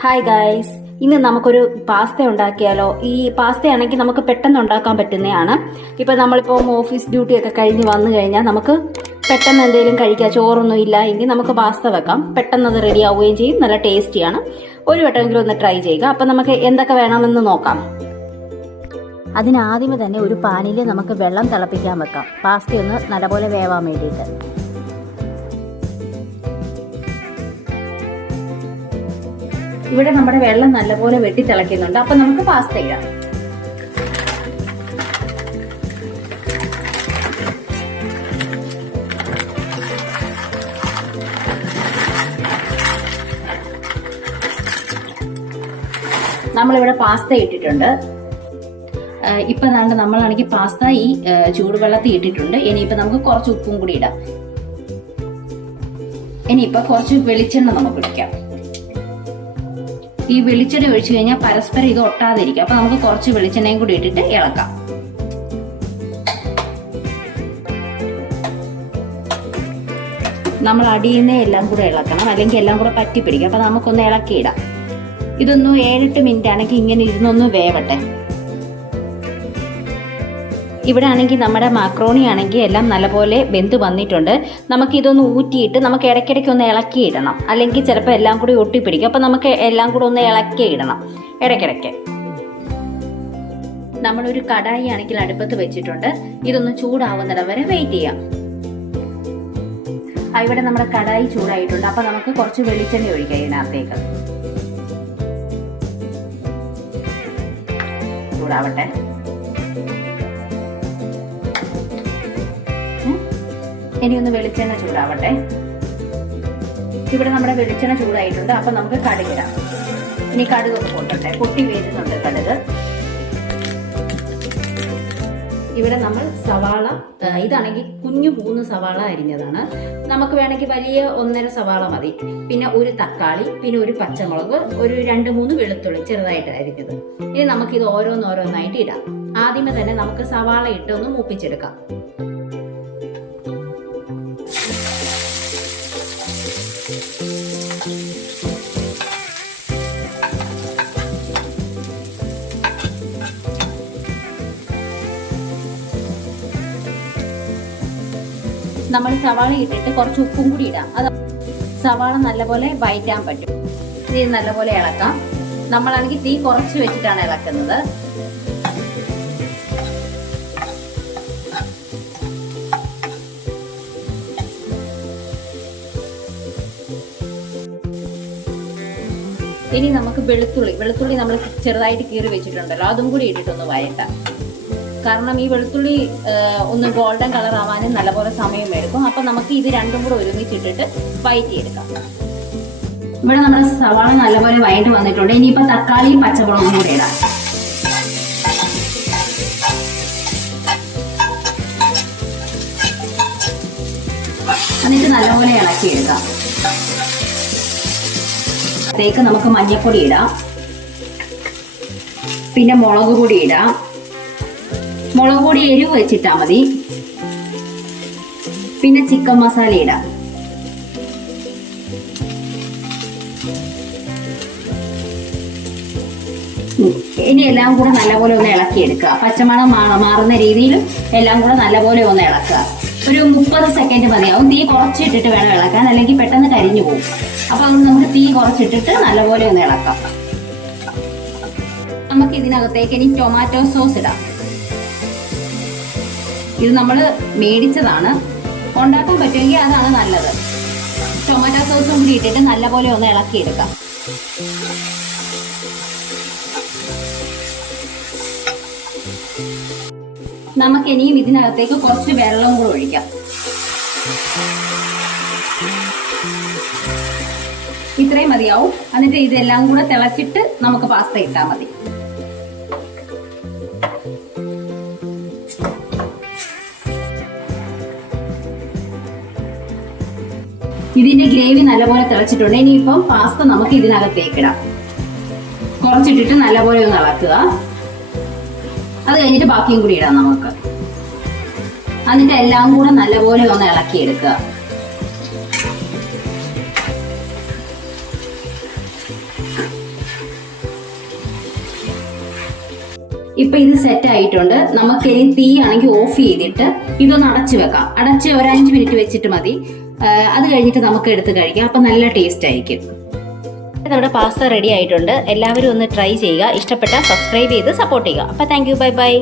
Hi guys, ഇന്ന് നമുക്കൊരു pasta ഉണ്ടാക്കിയാലോ? ഈ പാസ്തയാണെങ്കിൽ നമുക്ക് പെട്ടെന്ന് ഉണ്ടാക്കാൻ പറ്റുന്നതാണ്. ഇപ്പം നമ്മളിപ്പോൾ ഓഫീസ് ഡ്യൂട്ടി ഒക്കെ കഴിഞ്ഞ് വന്നു കഴിഞ്ഞാൽ നമുക്ക് പെട്ടെന്ന് എന്തെങ്കിലും കഴിക്കാം, ചോറൊന്നും ഇല്ല എങ്കിൽ നമുക്ക് പാസ്ത വെക്കാം. പെട്ടെന്ന് അത് റെഡി ആവുകയും ചെയ്യും, നല്ല ടേസ്റ്റിയാണ്. ഒരു വട്ടമെങ്കിലും ഒന്ന് ട്രൈ ചെയ്യുക. അപ്പം നമുക്ക് എന്തൊക്കെ വേണമെന്ന് നോക്കാം. അതിനാദ്യമേ തന്നെ ഒരു പാനിൽ നമുക്ക് വെള്ളം തിളപ്പിക്കാൻ വെക്കാം, പാസ്ത ഒന്ന് നല്ലപോലെ വേവാൻ വേണ്ടിയിട്ട്. ഇവിടെ നമ്മുടെ വെള്ളം നല്ലപോലെ വെട്ടി തിളയ്ക്കുന്നുണ്ട്. അപ്പൊ നമുക്ക് പാസ്ത ഇടാം. നമ്മളിവിടെ പാസ്ത ഇട്ടിട്ടുണ്ട്. ഇപ്പൊ നമ്മളാണെങ്കിൽ പാസ്ത ഈ ചൂടുവെള്ളത്തിൽ ഇട്ടിട്ടുണ്ട്. ഇനിയിപ്പോ നമുക്ക് കുറച്ച് ഉപ്പും കൂടി ഇടാം. ഇനിയിപ്പോ കുറച്ച് വെളിച്ചെണ്ണ നമുക്ക് ഒഴിക്കാം. ഈ വെളിച്ചെണ്ണ ഒഴിച്ചു കഴിഞ്ഞാൽ പരസ്പരം ഇത് ഒട്ടാതിരിക്കും. അപ്പൊ നമുക്ക് കുറച്ച് വെളിച്ചെണ്ണയും കൂടി ഇട്ടിട്ട് ഇളക്കാം. നമ്മൾ അടിയുന്ന എല്ലാം കൂടെ ഇളക്കണം, അല്ലെങ്കിൽ എല്ലാം കൂടെ പറ്റി പിടിക്കും. അപ്പൊ നമുക്കൊന്ന് ഇളക്കിയിടാം. ഇതൊന്ന് 7-8 മിനിറ്റ് ആണെങ്കിൽ ഇങ്ങനെ ഇരുന്നൊന്ന് വേവട്ടെ. ഇവിടെ ആണെങ്കിൽ നമ്മുടെ മാക്രോണി ആണെങ്കിൽ എല്ലാം നല്ലപോലെ വെന്ത് വന്നിട്ടുണ്ട്. നമുക്ക് ഇതൊന്ന് ഊറ്റിയിട്ട് നമുക്ക് ഇടയ്ക്കിടയ്ക്ക് ഒന്ന് ഇളക്കിയിടണം, അല്ലെങ്കിൽ ചിലപ്പോൾ എല്ലാം കൂടി ഒട്ടിപ്പിടിക്കും. അപ്പം നമുക്ക് എല്ലാം കൂടെ ഒന്ന് ഇളക്കിയിടണം ഇടയ്ക്കിടയ്ക്ക്. നമ്മളൊരു കടായി ആണെങ്കിൽ അടുപ്പത്ത് വെച്ചിട്ടുണ്ട്. ഇതൊന്ന് ചൂടാവുന്നിടം വരെ വെയിറ്റ് ചെയ്യാം. ഇവിടെ നമ്മുടെ കടായി ചൂടായിട്ടുണ്ട്. അപ്പം നമുക്ക് കുറച്ച് വെളിച്ചെണ്ണ ഒഴിക്കാം ഇതിനകത്തേക്ക്. ചൂടാവട്ടെ. ഇനി ഒന്ന് വെളിച്ചെണ്ണ ചൂടാവട്ടെ. ഇവിടെ നമ്മുടെ വെളിച്ചെണ്ണ ചൂടായിട്ടുണ്ട്. അപ്പൊ നമുക്ക് കടുകിടാം. ഇനി കടുക് ഒന്ന് പൊട്ടട്ടെ. പൊട്ടി വരുന്നുണ്ട് കടുക്. ഇവിടെ നമ്മൾ സവാള, ഇതാണെങ്കിൽ കുഞ്ഞു 3 സവാള അരിഞ്ഞതാണ്. നമുക്ക് വേണമെങ്കിൽ വലിയ 1.5 സവാള മതി. പിന്നെ ഒരു തക്കാളി, പിന്നെ ഒരു പച്ചമുളക്, ഒരു 2-3 വെളുത്തുള്ളി ചെറുതായിട്ട് അരിഞ്ഞത്. ഇനി നമുക്കിത് ഓരോന്നോരോന്നായിട്ട് ഇടാം. ആദ്യമേ തന്നെ നമുക്ക് സവാള ഇട്ട് ഒന്ന് മൂപ്പിച്ചെടുക്കാം. നമ്മൾ സവാള ഇട്ടിട്ട് കുറച്ച് ഉപ്പും കൂടി ഇടാം. അത് സവാള നല്ലപോലെ വഴറ്റാൻ പറ്റും. ഇത് നല്ലപോലെ ഇളക്കാം. നമ്മളാണെങ്കിൽ തീ കുറച്ച് വെച്ചിട്ടാണ് ഇളക്കുന്നത്. ഇനി നമുക്ക് വെളുത്തുള്ളി നമ്മൾ ചെറുതായിട്ട് കീറി വെച്ചിട്ടുണ്ടല്ലോ, അതും കൂടി ഇട്ടിട്ടൊന്ന് വഴറ്റാം. കാരണം ഈ വെളുത്തുള്ളി ഒന്ന് ഗോൾഡൻ കളർ ആവാനും നല്ലപോലെ സമയം എടുക്കും. അപ്പൊ നമുക്ക് ഇത് രണ്ടും കൂടെ ഒരുമിച്ചിട്ടിട്ട് വഴറ്റിയെടുക്കാം. ഇവിടെ നമ്മുടെ സവാള നല്ലപോലെ വഴറ്റി വന്നിട്ടുണ്ട്. ഇനിയിപ്പോ തക്കാളിയും പച്ചമുളകും കൂടെ ഇടാം. എന്നിട്ട് നല്ലപോലെ ഇളക്കിയെടുക്കാം. ത്തേക്ക് നമുക്ക് മഞ്ഞൾപ്പൊടി ഇടാം, പിന്നെ മുളക് പൊടി ഇടാം. മുളക് പൊടി എരിവ് വെച്ചിട്ടാ മതി. പിന്നെ ചിക്കൻ മസാല ഇടാം. ഇനി എല്ലാം കൂടെ നല്ലപോലെ ഒന്ന് ഇളക്കിയെടുക്കുക. പച്ചമണം മാറുന്ന രീതിയിൽ എല്ലാം കൂടെ നല്ലപോലെ ഒന്ന് ഇളക്കുക. ഒരു 30 സെക്കൻഡ് മതിയാവും. തീ കുറച്ചിട്ടിട്ട് വേണം ഇളക്കാൻ, അല്ലെങ്കിൽ പെട്ടെന്ന് കരിഞ്ഞു പോകും. അപ്പൊ നമുക്ക് തീ കുറച്ചിട്ടിട്ട് നല്ലപോലെ ഒന്ന് ഇളക്കാം. നമുക്ക് ഇതിനകത്തേക്ക് ഇനി ടൊമാറ്റോ സോസ് ഇടാം. ഇത് നമ്മൾ മേടിച്ചതാണ്. ഉണ്ടാക്കാൻ പറ്റുമെങ്കിൽ അതാണ് നല്ലത്. ടൊമാറ്റോ സോസും കൂടി ഇട്ടിട്ട് നല്ലപോലെ ഒന്ന് ഇളക്കിയെടുക്കാം. നമുക്ക് ഇനിയും ഇതിനകത്തേക്ക് കുറച്ച് വെള്ളം കൂടെ ഒഴിക്കാം. ഇത്രയും മതിയാവും. എന്നിട്ട് ഇതെല്ലാം കൂടെ തിളച്ചിട്ട് നമുക്ക് പാസ്ത ഇട്ടാൽ മതി. ഇതിന്റെ ഗ്രേവി നല്ലപോലെ തിളച്ചിട്ടുണ്ട്. ഇനിയിപ്പം പാസ്ത നമുക്ക് ഇതിനകത്തേക്ക് ഇടാം. കുറച്ചിട്ടിട്ട് നല്ലപോലെ ഒന്ന് ഇളക്കുക. അത് കഴിഞ്ഞിട്ട് ബാക്കിയും കൂടി ഇടാം നമുക്ക്. എന്നിട്ട് എല്ലാം കൂടെ നല്ലപോലെ ഒന്ന് ഇളക്കിയെടുക്കുക. ഇപ്പൊ ഇത് സെറ്റ് ആയിട്ടുണ്ട്. നമുക്ക് ഇനി തീ ആണെങ്കിൽ ഓഫ് ചെയ്തിട്ട് ഇതൊന്ന് അടച്ചു വെക്കാം. അടച്ച് ഒരു 5 മിനിറ്റ് വെച്ചിട്ട് മതി. അത് കഴിഞ്ഞിട്ട് നമുക്ക് എടുത്ത് കഴിക്കാം. അപ്പൊ നല്ല ടേസ്റ്റ് ആയിരിക്കും. നമ്മുടെ പാസ്ത റെഡി ആയിട്ടുണ്ട്. എല്ലാവരും ഒന്ന് ട്രൈ ചെയ്യുക. ഇഷ്ടപ്പെട്ടാൽ സബ്സ്ക്രൈബ് ചെയ്ത് സപ്പോർട്ട് ചെയ്യുക. അപ്പൊ താങ്ക് യു, ബൈ ബൈ.